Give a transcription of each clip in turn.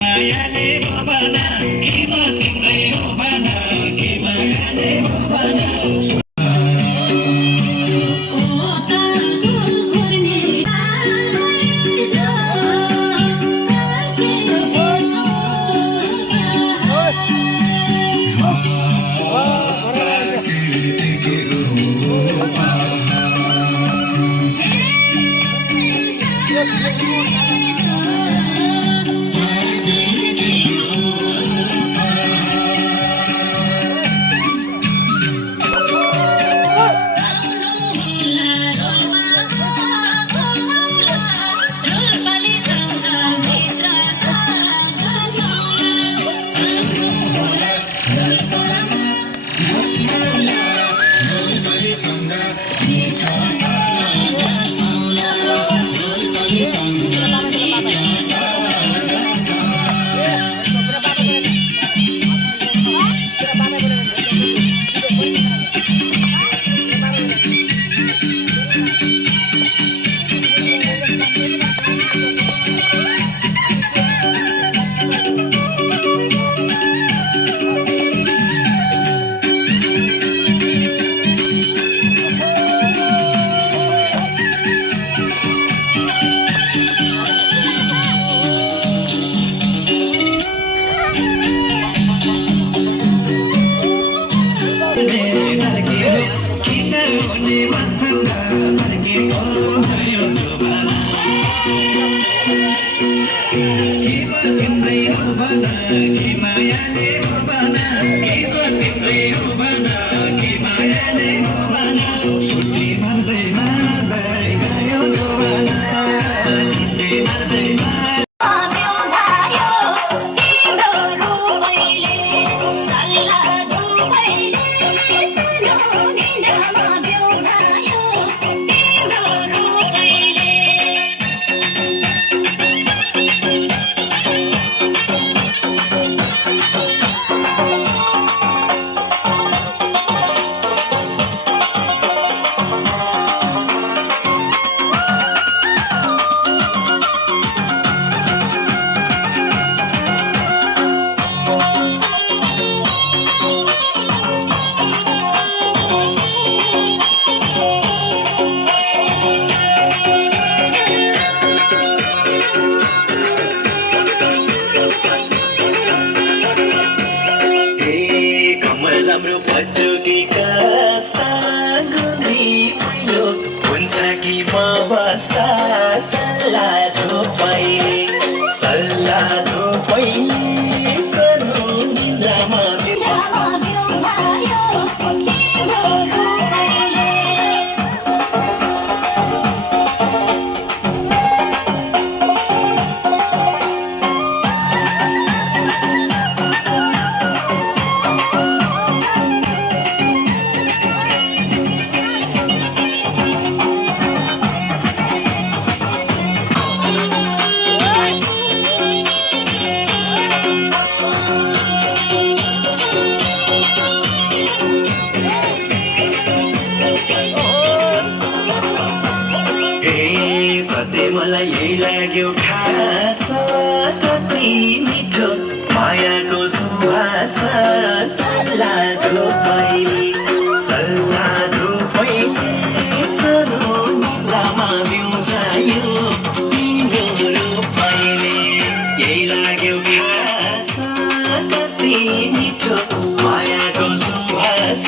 मायाले भवना के म तिम्रै हो भना के मायाले भवना हाम्रो पटुकी कस्ता गुनी उयो हुन्छ कि म बस्दा सल्लाह धोपैले सनो निन्द्रामा मलाई यही लाग्यो खास कति मिठो मायाको सुवास सल्लाह धोपैले सरो निद्रामा बिउजायो तिम्रो रूपैले यही लाग्यो खास कति मिठो मायाको सुवास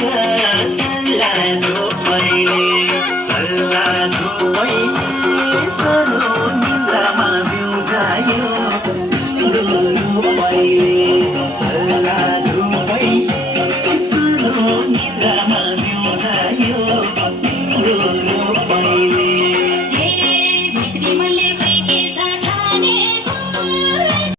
सल्लाह धोपैले सरो निन्द्रामा बिउजायो तिम्रो रूपैले सल्लाह धोपैले सरो निन्द्रामा बिउजायो तिम्रो